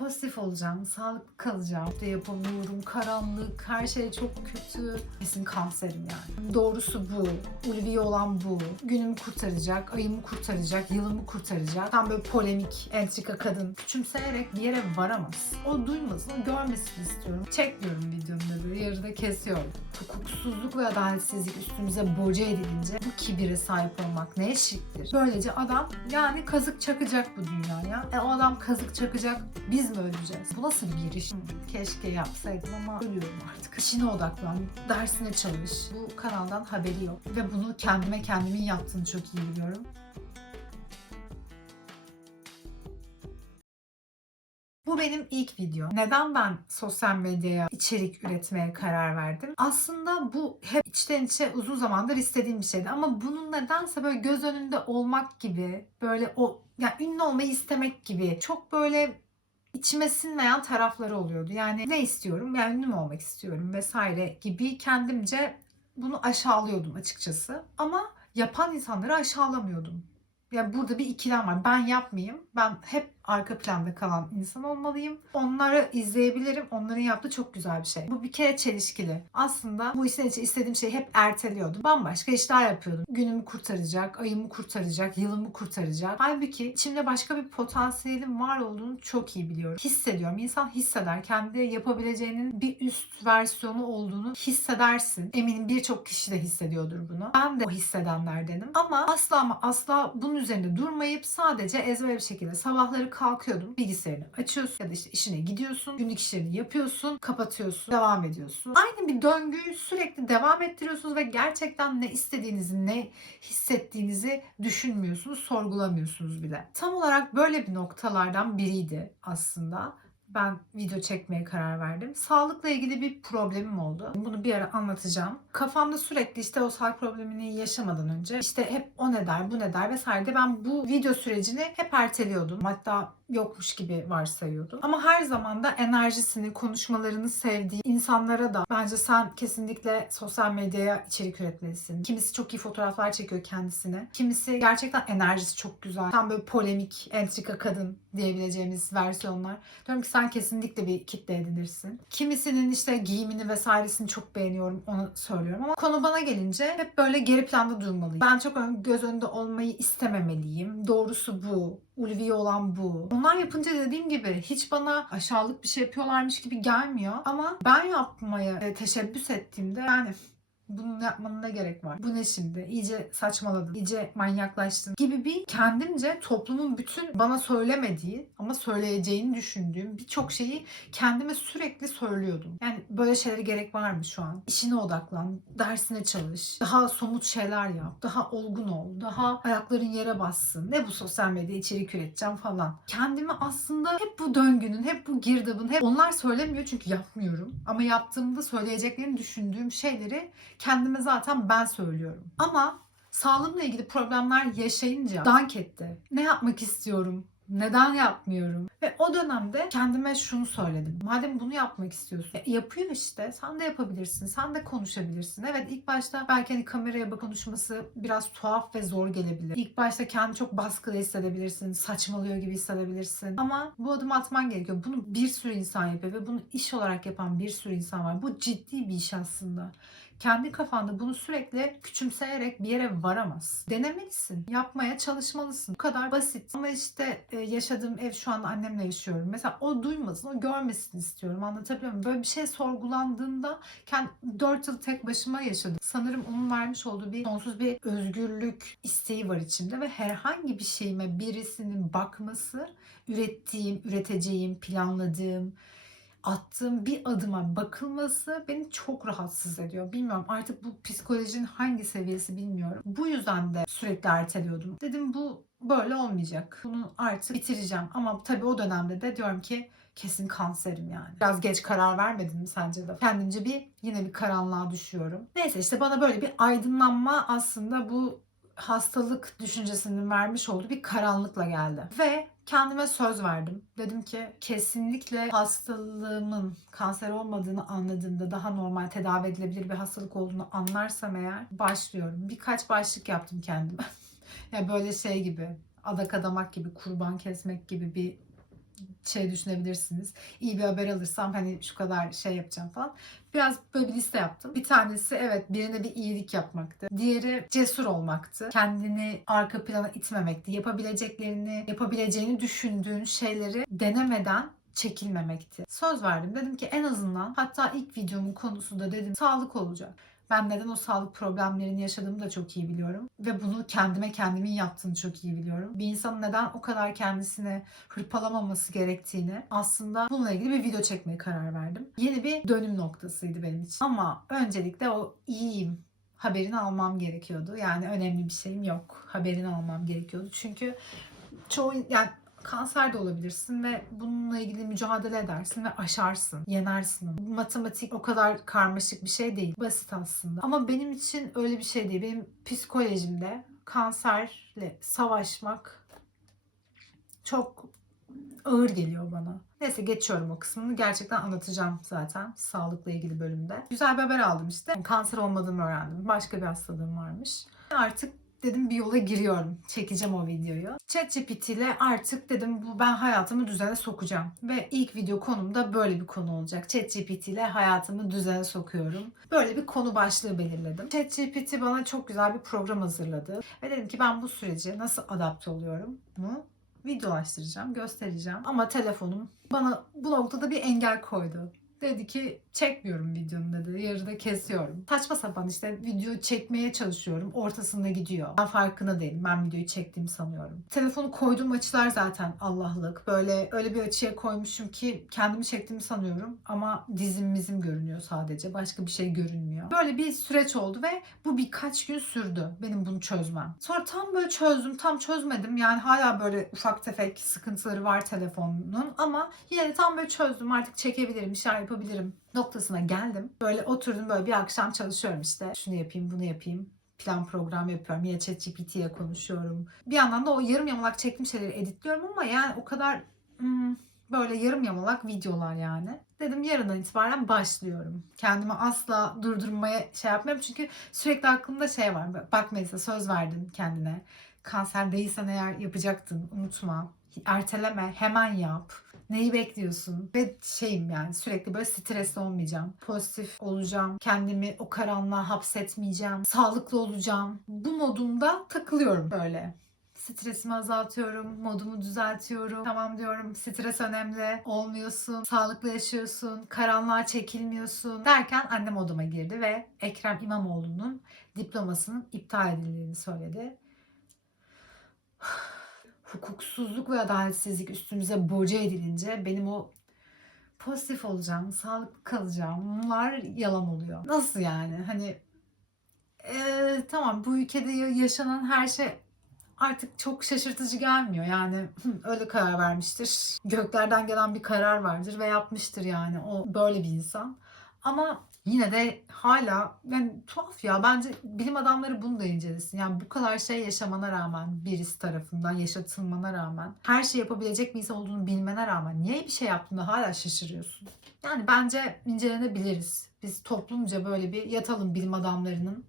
pozitif olacağım, sağlıklı kalacağım. İşte yapamıyorum, karanlık, her şey çok kötü. Kesin kanserim yani. Doğrusu bu. Ulvi olan bu. Günümü kurtaracak, ayımı kurtaracak, yılımı kurtaracak. Tam böyle polemik, entrika kadın. Küçümseyerek bir yere varamaz. O duymasın, o görmesin istiyorum. Çek diyorum videomda böyle yarıda kesiyorum. Hukuksuzluk ve adaletsizlik üstümüze boca edilince bu kibire sahip olmak ne eşittir? Böylece adam yani kazık çakacak bu dünyaya. E o adam kazık çakacak biz mi öleceğiz? Bu nasıl bir iş? Hmm, Keşke yapsaydım ama ölüyorum artık. İşine odaklan, dersine çalış. Bu kanaldan haberi yok. Ve bunu kendime kendimin yaptığını çok iyi biliyorum. Bu benim ilk video. Neden ben sosyal medyaya içerik üretmeye karar verdim? Aslında bu hep içten içe uzun zamandır istediğim bir şeydi. Ama bunun nedense böyle göz önünde olmak gibi, böyle o yani ünlü olmayı istemek gibi çok böyle içime sinmeyen tarafları oluyordu. Yani ne istiyorum? Yani ünlü mü olmak istiyorum vesaire gibi kendimce bunu aşağılıyordum açıkçası. Ama yapan insanları aşağılamıyordum. Yani burada bir ikilem var. Ben yapmayayım. Ben hep arka planda kalan insan olmalıyım. Onları izleyebilirim. Onların yaptığı çok güzel bir şey. Bu bir kere çelişkili. Aslında bu işin içi istediğim şeyi hep erteliyordum. Bambaşka işler yapıyordum. Günümü kurtaracak, ayımı kurtaracak, yılımı kurtaracak. Halbuki içimde başka bir potansiyelim var olduğunu çok iyi biliyorum. Hissediyorum. İnsan hisseder. Kendi yapabileceğinin bir üst versiyonu olduğunu hissedersin. Eminim birçok kişi de hissediyordur bunu. Ben de o hissedenlerdenim. Ama asla ama asla bunun üzerinde durmayıp sadece ezber bir şekilde sabahları kalkıyordum. Bilgisayarını açıyorsun ya da işte işine gidiyorsun. Günlük işlerini yapıyorsun. Kapatıyorsun. Devam ediyorsun. Aynı bir döngüyü sürekli devam ettiriyorsunuz ve gerçekten ne istediğinizi, ne hissettiğinizi düşünmüyorsunuz, sorgulamıyorsunuz bile. Tam olarak böyle bir noktalardan biriydi aslında ben video çekmeye karar verdim. Sağlıkla ilgili bir problemim oldu. Bunu bir ara anlatacağım. Kafamda sürekli işte o sağlık problemini yaşamadan önce işte hep o ne der, bu ne der vesaire de ben bu video sürecini hep erteliyordum. Hatta yokmuş gibi varsayıyordum. Ama her zaman da enerjisini, konuşmalarını sevdiği insanlara da bence sen kesinlikle sosyal medyaya içerik üretmelisin. Kimisi çok iyi fotoğraflar çekiyor kendisine. Kimisi gerçekten enerjisi çok güzel. Tam böyle polemik, entrika kadın diyebileceğimiz versiyonlar. Diyorum ki sen kesinlikle bir kitle edinirsin. Kimisinin işte giyimini vesairesini çok beğeniyorum onu söylüyorum ama konu bana gelince hep böyle geri planda durmalıyım. Ben çok göz önünde olmayı istememeliyim. Doğrusu bu. Ulvi olan bu. Onlar yapınca dediğim gibi hiç bana aşağılık bir şey yapıyorlarmış gibi gelmiyor. Ama ben yapmaya e, teşebbüs ettiğimde yani bunu yapmanın ne gerek var? Bu ne şimdi? İyice saçmaladın, iyice manyaklaştın gibi bir kendimce toplumun bütün bana söylemediği ama söyleyeceğini düşündüğüm birçok şeyi kendime sürekli söylüyordum. Yani böyle şeylere gerek var mı şu an? İşine odaklan, dersine çalış, daha somut şeyler yap, daha olgun ol, daha ayakların yere bassın. Ne bu sosyal medya içerik üreteceğim falan. Kendimi aslında hep bu döngünün, hep bu girdabın, hep onlar söylemiyor çünkü yapmıyorum. Ama yaptığımda söyleyeceklerini düşündüğüm şeyleri kendime zaten ben söylüyorum. Ama sağlığımla ilgili problemler yaşayınca dank etti. Ne yapmak istiyorum? Neden yapmıyorum? Ve o dönemde kendime şunu söyledim. Madem bunu yapmak istiyorsun. e, yapıyor işte. Sen de yapabilirsin. Sen de konuşabilirsin. Evet ilk başta belki hani kameraya bak konuşması biraz tuhaf ve zor gelebilir. İlk başta kendi çok baskılı hissedebilirsin. Saçmalıyor gibi hissedebilirsin. Ama bu adımı atman gerekiyor. Bunu bir sürü insan yapıyor ve bunu iş olarak yapan bir sürü insan var. Bu ciddi bir iş aslında kendi kafanda bunu sürekli küçümseyerek bir yere varamaz. Denemelisin. Yapmaya çalışmalısın. Bu kadar basit. Ama işte e, yaşadığım ev şu anda annemle yaşıyorum. Mesela o duymasın, o görmesin istiyorum. Anlatabiliyor muyum? Böyle bir şey sorgulandığında kendi 4 yıl tek başıma yaşadım. Sanırım onun vermiş olduğu bir sonsuz bir özgürlük isteği var içimde ve herhangi bir şeyime birisinin bakması, ürettiğim, üreteceğim, planladığım, attığım bir adıma bakılması beni çok rahatsız ediyor. Bilmiyorum artık bu psikolojinin hangi seviyesi bilmiyorum. Bu yüzden de sürekli erteliyordum. Dedim bu böyle olmayacak. Bunu artık bitireceğim. Ama tabii o dönemde de diyorum ki kesin kanserim yani. Biraz geç karar vermedim mi sence de? Kendimce bir yine bir karanlığa düşüyorum. Neyse işte bana böyle bir aydınlanma aslında bu hastalık düşüncesinin vermiş olduğu bir karanlıkla geldi. Ve kendime söz verdim. Dedim ki kesinlikle hastalığımın kanser olmadığını anladığımda daha normal tedavi edilebilir bir hastalık olduğunu anlarsam eğer başlıyorum. Birkaç başlık yaptım kendime. ya böyle şey gibi adak adamak gibi kurban kesmek gibi bir şey düşünebilirsiniz. İyi bir haber alırsam hani şu kadar şey yapacağım falan. Biraz böyle bir liste yaptım. Bir tanesi evet birine bir iyilik yapmaktı. Diğeri cesur olmaktı. Kendini arka plana itmemekti. Yapabileceklerini, yapabileceğini düşündüğün şeyleri denemeden çekilmemekti. Söz verdim. Dedim ki en azından hatta ilk videomun konusu da dedim sağlık olacak. Ben neden o sağlık problemlerini yaşadığımı da çok iyi biliyorum. Ve bunu kendime kendimin yaptığını çok iyi biliyorum. Bir insanın neden o kadar kendisini hırpalamaması gerektiğini aslında bununla ilgili bir video çekmeye karar verdim. Yeni bir dönüm noktasıydı benim için. Ama öncelikle o iyiyim haberini almam gerekiyordu. Yani önemli bir şeyim yok. Haberini almam gerekiyordu. Çünkü çoğu yani kanser de olabilirsin ve bununla ilgili mücadele edersin ve aşarsın, yenersin. Matematik o kadar karmaşık bir şey değil. Basit aslında. Ama benim için öyle bir şey değil. Benim psikolojimde kanserle savaşmak çok ağır geliyor bana. Neyse geçiyorum o kısmını. Gerçekten anlatacağım zaten sağlıkla ilgili bölümde. Güzel bir haber aldım işte. Kanser olmadığımı öğrendim. Başka bir hastalığım varmış. Artık dedim bir yola giriyorum. Çekeceğim o videoyu. ChatGPT ile artık dedim bu ben hayatımı düzene sokacağım. Ve ilk video konum da böyle bir konu olacak. ChatGPT ile hayatımı düzene sokuyorum. Böyle bir konu başlığı belirledim. ChatGPT bana çok güzel bir program hazırladı. Ve dedim ki ben bu sürece nasıl adapte oluyorum mu videolaştıracağım, göstereceğim. Ama telefonum bana bu noktada bir engel koydu. Dedi ki çekmiyorum videonu dedi. Yarıda kesiyorum. Saçma sapan işte video çekmeye çalışıyorum. Ortasında gidiyor. Ben farkında değilim. Ben videoyu çektiğimi sanıyorum. Telefonu koyduğum açılar zaten Allah'lık. Böyle öyle bir açıya koymuşum ki kendimi çektiğimi sanıyorum. Ama dizim mizim görünüyor sadece. Başka bir şey görünmüyor. Böyle bir süreç oldu ve bu birkaç gün sürdü. Benim bunu çözmem. Sonra tam böyle çözdüm. Tam çözmedim. Yani hala böyle ufak tefek sıkıntıları var telefonun. Ama yine de tam böyle çözdüm. Artık çekebilirim. işler yapabilirim noktasına geldim. Böyle oturdum böyle bir akşam çalışıyorum işte. Şunu yapayım, bunu yapayım. Plan program yapıyorum. Yine ChatGPT'ye konuşuyorum. Bir yandan da o yarım yamalak çektiğim şeyleri editliyorum ama yani o kadar hmm, böyle yarım yamalak videolar yani. Dedim yarından itibaren başlıyorum. Kendimi asla durdurmaya şey yapmıyorum. Çünkü sürekli aklımda şey var. Bak mesela söz verdin kendine. Kanser değilsen eğer yapacaktın. Unutma. Erteleme. Hemen yap. Neyi bekliyorsun? Ve şeyim yani sürekli böyle stresli olmayacağım. Pozitif olacağım. Kendimi o karanlığa hapsetmeyeceğim. Sağlıklı olacağım. Bu modumda takılıyorum böyle. Stresimi azaltıyorum, modumu düzeltiyorum. Tamam diyorum stres önemli, olmuyorsun, sağlıklı yaşıyorsun, karanlığa çekilmiyorsun derken annem odama girdi ve Ekrem İmamoğlu'nun diplomasının iptal edildiğini söyledi hukuksuzluk ve adaletsizlik üstümüze boca edilince benim o pozitif olacağım, sağlıklı kalacağım bunlar yalan oluyor. Nasıl yani? Hani ee, tamam bu ülkede yaşanan her şey artık çok şaşırtıcı gelmiyor. Yani öyle karar vermiştir. Göklerden gelen bir karar vardır ve yapmıştır yani. O böyle bir insan. Ama yine de hala yani tuhaf ya bence bilim adamları bunu da incelesin. Yani bu kadar şey yaşamana rağmen birisi tarafından yaşatılmana rağmen her şey yapabilecek bir insan olduğunu bilmene rağmen niye bir şey yaptığında hala şaşırıyorsun? Yani bence incelenebiliriz. Biz toplumca böyle bir yatalım bilim adamlarının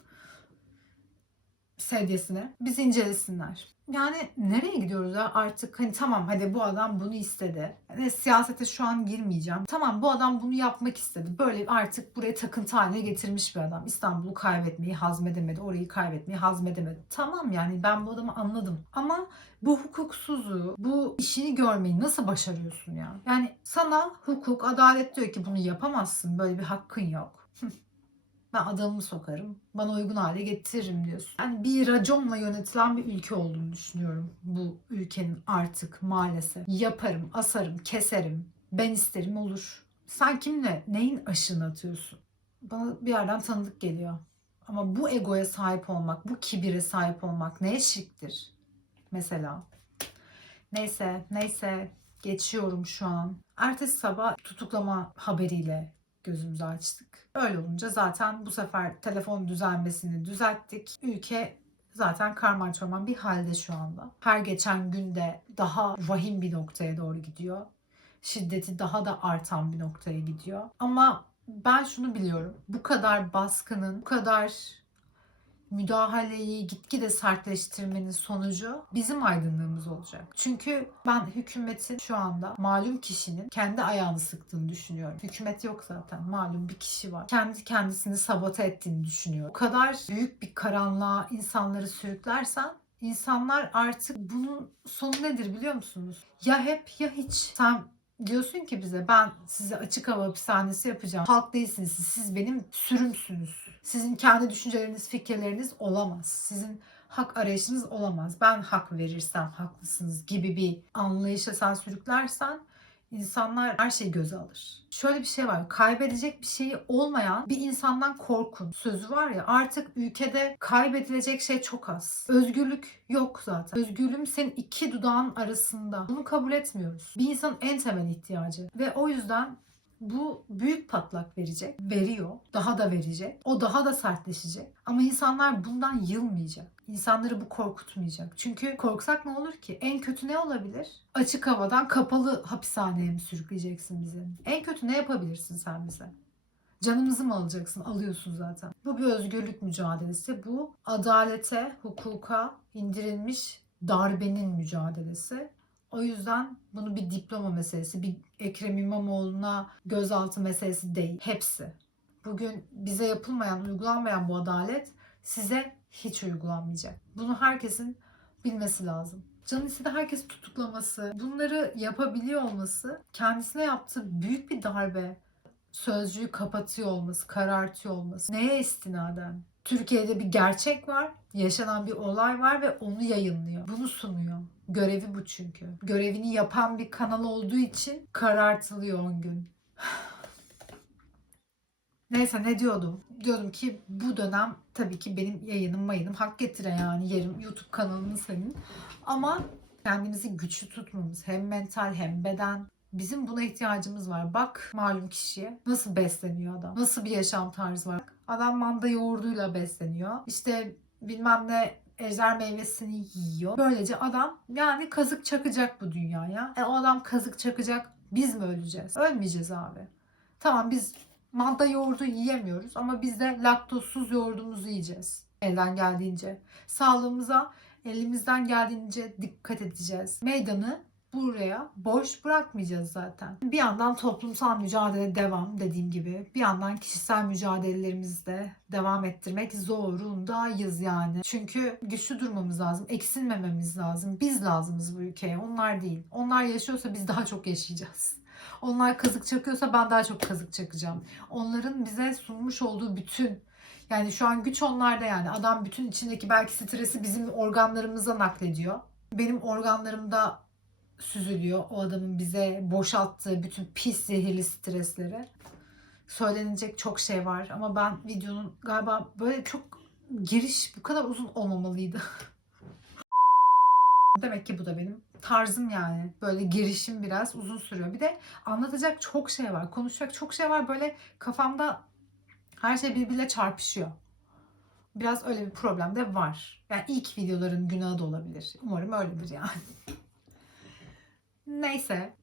sedyesine. Biz incelesinler. Yani nereye gidiyoruz ya artık hani tamam hadi bu adam bunu istedi. Yani siyasete şu an girmeyeceğim. Tamam bu adam bunu yapmak istedi. Böyle artık buraya takıntı haline getirmiş bir adam. İstanbul'u kaybetmeyi hazmedemedi. Orayı kaybetmeyi hazmedemedi. Tamam yani ben bu adamı anladım. Ama bu hukuksuzluğu, bu işini görmeyi nasıl başarıyorsun ya? Yani sana hukuk, adalet diyor ki bunu yapamazsın. Böyle bir hakkın yok. Ben adamımı sokarım. Bana uygun hale getiririm diyorsun. Yani bir raconla yönetilen bir ülke olduğunu düşünüyorum. Bu ülkenin artık maalesef. Yaparım, asarım, keserim. Ben isterim olur. Sen kimle, neyin aşını atıyorsun? Bana bir yerden tanıdık geliyor. Ama bu egoya sahip olmak, bu kibire sahip olmak neye şirktir? Mesela. Neyse, neyse. Geçiyorum şu an. Ertesi sabah tutuklama haberiyle gözümüzü açtık. Öyle olunca zaten bu sefer telefon düzelmesini düzelttik. Ülke zaten karman çorman bir halde şu anda. Her geçen günde daha vahim bir noktaya doğru gidiyor. Şiddeti daha da artan bir noktaya gidiyor. Ama ben şunu biliyorum. Bu kadar baskının, bu kadar müdahaleyi gitgide sertleştirmenin sonucu bizim aydınlığımız olacak. Çünkü ben hükümetin şu anda malum kişinin kendi ayağını sıktığını düşünüyorum. Hükümet yok zaten. Malum bir kişi var. Kendi kendisini sabote ettiğini düşünüyorum. O kadar büyük bir karanlığa insanları sürüklersen insanlar artık bunun sonu nedir biliyor musunuz? Ya hep ya hiç. Sen diyorsun ki bize ben size açık hava hapishanesi yapacağım. Halk değilsiniz siz. Siz benim sürümsünüz. Sizin kendi düşünceleriniz, fikirleriniz olamaz. Sizin hak arayışınız olamaz. Ben hak verirsem haklısınız gibi bir anlayışa sen sürüklersen insanlar her şeyi göze alır. Şöyle bir şey var. Kaybedecek bir şeyi olmayan bir insandan korkun. Sözü var ya artık ülkede kaybedilecek şey çok az. Özgürlük yok zaten. Özgürlüğüm senin iki dudağın arasında. Bunu kabul etmiyoruz. Bir insanın en temel ihtiyacı. Ve o yüzden bu büyük patlak verecek. Veriyor. Daha da verecek. O daha da sertleşecek. Ama insanlar bundan yılmayacak. İnsanları bu korkutmayacak. Çünkü korksak ne olur ki? En kötü ne olabilir? Açık havadan kapalı hapishaneye mi sürükleyeceksin bizi? En kötü ne yapabilirsin sen bize? Canımızı mı alacaksın? Alıyorsun zaten. Bu bir özgürlük mücadelesi. Bu adalete, hukuka indirilmiş darbenin mücadelesi. O yüzden bunu bir diploma meselesi, bir Ekrem İmamoğlu'na gözaltı meselesi değil. Hepsi. Bugün bize yapılmayan, uygulanmayan bu adalet size hiç uygulanmayacak. Bunu herkesin bilmesi lazım. Canı istedi herkes tutuklaması, bunları yapabiliyor olması kendisine yaptığı büyük bir darbe. Sözcüğü kapatıyor olması, karartıyor olması. Neye istinaden? Türkiye'de bir gerçek var, yaşanan bir olay var ve onu yayınlıyor. Bunu sunuyor. Görevi bu çünkü. Görevini yapan bir kanal olduğu için karartılıyor 10 gün. Neyse ne diyordum? Diyordum ki bu dönem tabii ki benim yayınım mayınım hak getire yani yerim YouTube kanalını senin. Ama kendimizi güçlü tutmamız hem mental hem beden Bizim buna ihtiyacımız var. Bak malum kişiye nasıl besleniyor adam. Nasıl bir yaşam tarzı var. Adam manda yoğurduyla besleniyor. İşte bilmem ne ejder meyvesini yiyor. Böylece adam yani kazık çakacak bu dünyaya. E o adam kazık çakacak. Biz mi öleceğiz? Ölmeyeceğiz abi. Tamam biz manda yoğurdu yiyemiyoruz ama biz de laktozsuz yoğurdumuzu yiyeceğiz. Elden geldiğince. Sağlığımıza elimizden geldiğince dikkat edeceğiz. Meydanı buraya boş bırakmayacağız zaten. Bir yandan toplumsal mücadele devam dediğim gibi. Bir yandan kişisel mücadelelerimizi de devam ettirmek zorundayız yani. Çünkü güçlü durmamız lazım. Eksilmememiz lazım. Biz lazımız bu ülkeye. Onlar değil. Onlar yaşıyorsa biz daha çok yaşayacağız. Onlar kazık çakıyorsa ben daha çok kazık çakacağım. Onların bize sunmuş olduğu bütün yani şu an güç onlarda yani. Adam bütün içindeki belki stresi bizim organlarımıza naklediyor. Benim organlarımda süzülüyor. O adamın bize boşalttığı bütün pis zehirli stresleri. Söylenecek çok şey var ama ben videonun galiba böyle çok giriş bu kadar uzun olmamalıydı. Demek ki bu da benim tarzım yani. Böyle girişim biraz uzun sürüyor. Bir de anlatacak çok şey var. Konuşacak çok şey var. Böyle kafamda her şey birbiriyle çarpışıyor. Biraz öyle bir problem de var. Yani ilk videoların günahı da olabilir. Umarım öyledir yani. Neyse.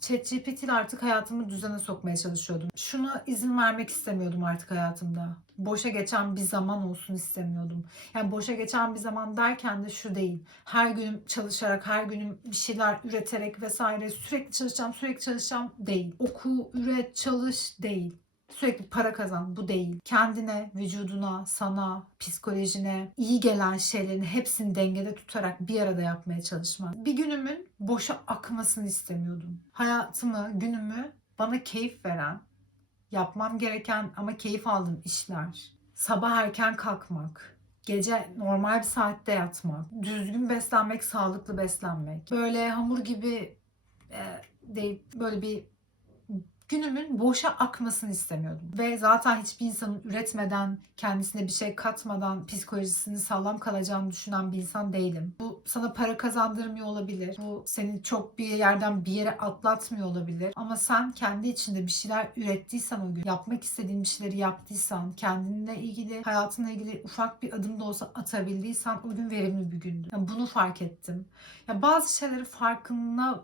ChatGPT ile artık hayatımı düzene sokmaya çalışıyordum. Şuna izin vermek istemiyordum artık hayatımda. Boşa geçen bir zaman olsun istemiyordum. Yani boşa geçen bir zaman derken de şu değil. Her günüm çalışarak, her günüm bir şeyler üreterek vesaire sürekli çalışacağım, sürekli çalışacağım değil. Oku, üret, çalış değil. Sürekli para kazan bu değil. Kendine, vücuduna, sana, psikolojine iyi gelen şeylerin hepsini dengede tutarak bir arada yapmaya çalışmak. Bir günümün boşa akmasını istemiyordum. Hayatımı, günümü bana keyif veren, yapmam gereken ama keyif aldığım işler. Sabah erken kalkmak, gece normal bir saatte yatmak, düzgün beslenmek, sağlıklı beslenmek. Böyle hamur gibi e, deyip böyle bir günümün boşa akmasını istemiyordum. Ve zaten hiçbir insanın üretmeden, kendisine bir şey katmadan psikolojisini sağlam kalacağını düşünen bir insan değilim. Bu sana para kazandırmıyor olabilir. Bu seni çok bir yerden bir yere atlatmıyor olabilir. Ama sen kendi içinde bir şeyler ürettiysen o gün, yapmak istediğin bir şeyleri yaptıysan, kendinle ilgili, hayatınla ilgili ufak bir adım da olsa atabildiysen o gün verimli bir gündü. Yani bunu fark ettim. Ya bazı şeyleri farkına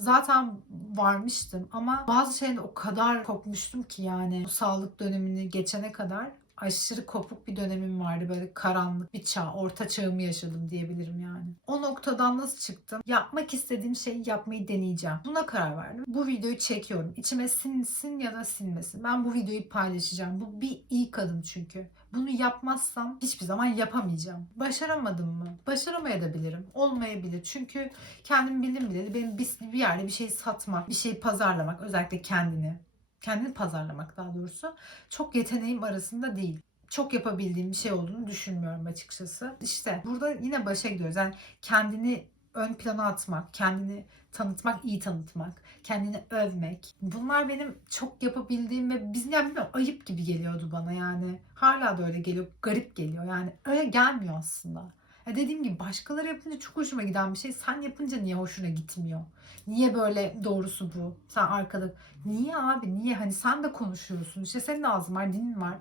zaten varmıştım ama bazı şeyden o kadar kopmuştum ki yani bu sağlık dönemini geçene kadar aşırı kopuk bir dönemim vardı. Böyle karanlık bir çağ, orta çağımı yaşadım diyebilirim yani. O noktadan nasıl çıktım? Yapmak istediğim şeyi yapmayı deneyeceğim. Buna karar verdim. Bu videoyu çekiyorum. İçime sinsin ya da sinmesin. Ben bu videoyu paylaşacağım. Bu bir ilk adım çünkü. Bunu yapmazsam hiçbir zaman yapamayacağım. Başaramadım mı? Başaramayabilirim. Olmayabilir. Çünkü kendim bildim bileli benim bir, bir yerde bir şey satmak, bir şeyi pazarlamak, özellikle kendini, kendini pazarlamak daha doğrusu çok yeteneğim arasında değil. Çok yapabildiğim bir şey olduğunu düşünmüyorum açıkçası. İşte burada yine başa gidiyoruz. Yani kendini ön plana atmak, kendini tanıtmak, iyi tanıtmak, kendini övmek. Bunlar benim çok yapabildiğim ve bizim yani bilmiyorum ayıp gibi geliyordu bana yani. Hala da öyle geliyor, garip geliyor. Yani öyle gelmiyor aslında. Ya dediğim gibi başkaları yapınca çok hoşuma giden bir şey. Sen yapınca niye hoşuna gitmiyor? Niye böyle doğrusu bu? Sen arkada niye abi niye? Hani sen de konuşuyorsun. İşte senin ağzın var, dilin var.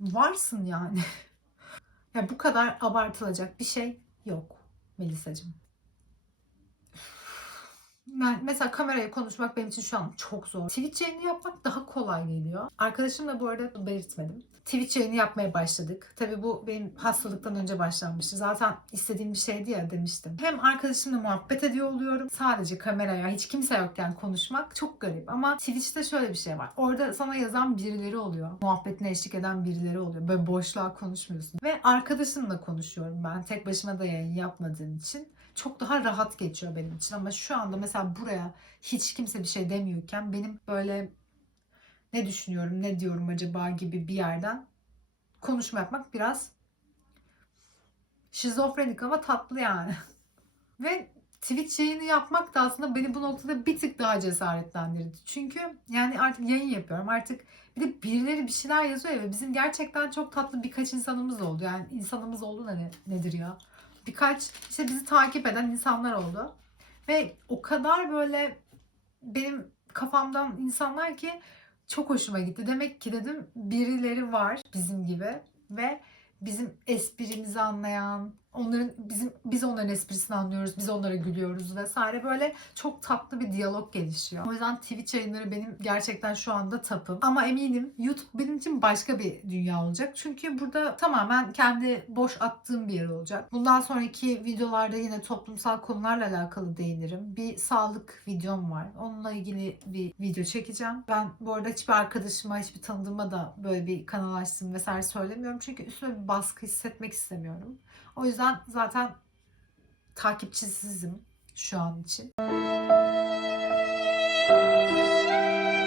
Varsın yani. ya bu kadar abartılacak bir şey yok Melisa'cığım. Yani mesela kameraya konuşmak benim için şu an çok zor. Twitch yayını yapmak daha kolay geliyor. Arkadaşımla bu arada belirtmedim. Twitch yayını yapmaya başladık. Tabii bu benim hastalıktan önce başlanmıştı. Zaten istediğim bir şeydi ya demiştim. Hem arkadaşımla muhabbet ediyor oluyorum. Sadece kameraya hiç kimse yokken konuşmak çok garip. Ama Twitch'te şöyle bir şey var. Orada sana yazan birileri oluyor. Muhabbetine eşlik eden birileri oluyor. Böyle boşluğa konuşmuyorsun. Ve arkadaşımla konuşuyorum ben. Tek başıma da yayın yapmadığım için çok daha rahat geçiyor benim için. Ama şu anda mesela buraya hiç kimse bir şey demiyorken benim böyle ne düşünüyorum, ne diyorum acaba gibi bir yerden konuşma yapmak biraz şizofrenik ama tatlı yani. Ve Twitch yayını yapmak da aslında beni bu noktada bir tık daha cesaretlendirdi. Çünkü yani artık yayın yapıyorum. Artık bir de birileri bir şeyler yazıyor ya ve bizim gerçekten çok tatlı birkaç insanımız oldu. Yani insanımız oldu ne nedir ya? Birkaç işte bizi takip eden insanlar oldu. Ve o kadar böyle benim kafamdan insanlar ki çok hoşuma gitti. Demek ki dedim birileri var bizim gibi ve bizim esprimizi anlayan, onların bizim biz onların esprisini anlıyoruz, biz onlara gülüyoruz vesaire böyle çok tatlı bir diyalog gelişiyor. O yüzden Twitch yayınları benim gerçekten şu anda tapım. Ama eminim YouTube benim için başka bir dünya olacak. Çünkü burada tamamen kendi boş attığım bir yer olacak. Bundan sonraki videolarda yine toplumsal konularla alakalı değinirim. Bir sağlık videom var. Onunla ilgili bir video çekeceğim. Ben bu arada hiçbir arkadaşıma, hiçbir tanıdığıma da böyle bir kanal açtım vesaire söylemiyorum. Çünkü üstüme bir baskı hissetmek istemiyorum. O yüzden zaten takipçisizim şu an için.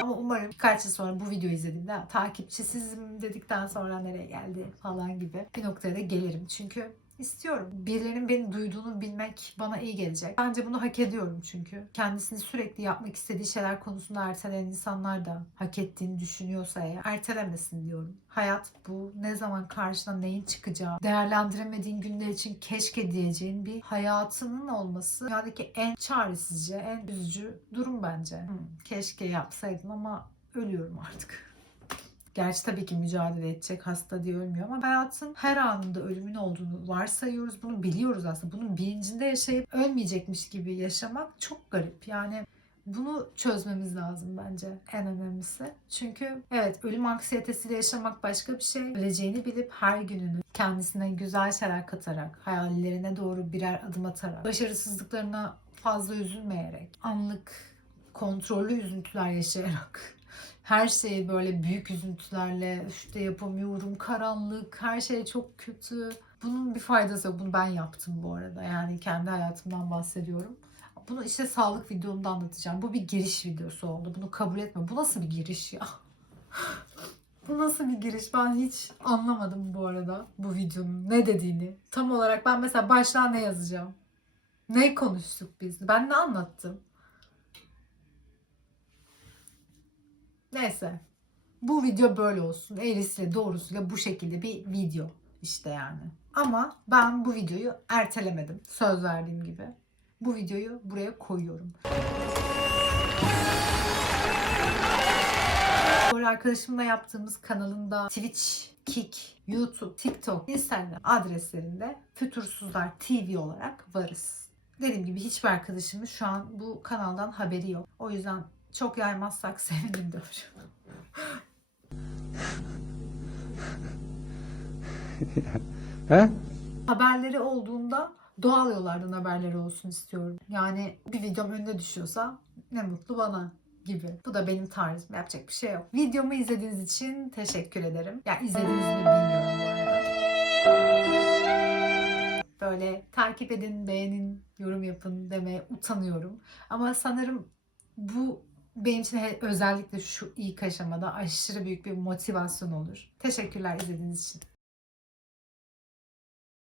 Ama umarım birkaç yıl sonra bu videoyu izlediğimde takipçisizim dedikten sonra nereye geldi falan gibi bir noktaya da gelirim. Çünkü istiyorum. Birilerinin beni duyduğunu bilmek bana iyi gelecek. Bence bunu hak ediyorum çünkü. Kendisini sürekli yapmak istediği şeyler konusunda erteleyen insanlar da hak ettiğini düşünüyorsa eğer ertelemesin diyorum. Hayat bu. Ne zaman karşına neyin çıkacağı, değerlendiremediğin günler için keşke diyeceğin bir hayatının olması dünyadaki en çaresizce, en üzücü durum bence. Hmm, keşke yapsaydım ama ölüyorum artık. Gerçi tabii ki mücadele edecek hasta diye ölmüyor ama hayatın her anında ölümün olduğunu varsayıyoruz. Bunu biliyoruz aslında. Bunun bilincinde yaşayıp ölmeyecekmiş gibi yaşamak çok garip. Yani bunu çözmemiz lazım bence en önemlisi. Çünkü evet ölüm anksiyetesiyle yaşamak başka bir şey. Öleceğini bilip her gününü kendisine güzel şeyler katarak, hayallerine doğru birer adım atarak, başarısızlıklarına fazla üzülmeyerek, anlık kontrollü üzüntüler yaşayarak her şeyi böyle büyük üzüntülerle işte yapamıyorum, karanlık, her şey çok kötü. Bunun bir faydası yok. Bunu ben yaptım bu arada. Yani kendi hayatımdan bahsediyorum. Bunu işte sağlık videomda anlatacağım. Bu bir giriş videosu oldu. Bunu kabul etme. Bu nasıl bir giriş ya? bu nasıl bir giriş? Ben hiç anlamadım bu arada bu videonun ne dediğini. Tam olarak ben mesela başlığa ne yazacağım? Ne konuştuk biz? Ben ne anlattım? Neyse. Bu video böyle olsun. Eğrisiyle doğrusuyla bu şekilde bir video işte yani. Ama ben bu videoyu ertelemedim. Söz verdiğim gibi. Bu videoyu buraya koyuyorum. Sonra arkadaşımla yaptığımız kanalında Twitch, Kik, YouTube, TikTok, Instagram adreslerinde Fütursuzlar TV olarak varız. Dediğim gibi hiçbir arkadaşımın şu an bu kanaldan haberi yok. O yüzden çok yaymazsak sevinirim diyorum. He? Haberleri olduğunda doğal yollardan haberleri olsun istiyorum. Yani bir videom önüne düşüyorsa ne mutlu bana gibi. Bu da benim tarzım. Yapacak bir şey yok. Videomu izlediğiniz için teşekkür ederim. Ya izlediğiniz mi bilmiyorum bu arada. Böyle takip edin, beğenin, yorum yapın demeye utanıyorum. Ama sanırım bu benim için özellikle şu ilk aşamada aşırı büyük bir motivasyon olur. Teşekkürler izlediğiniz için.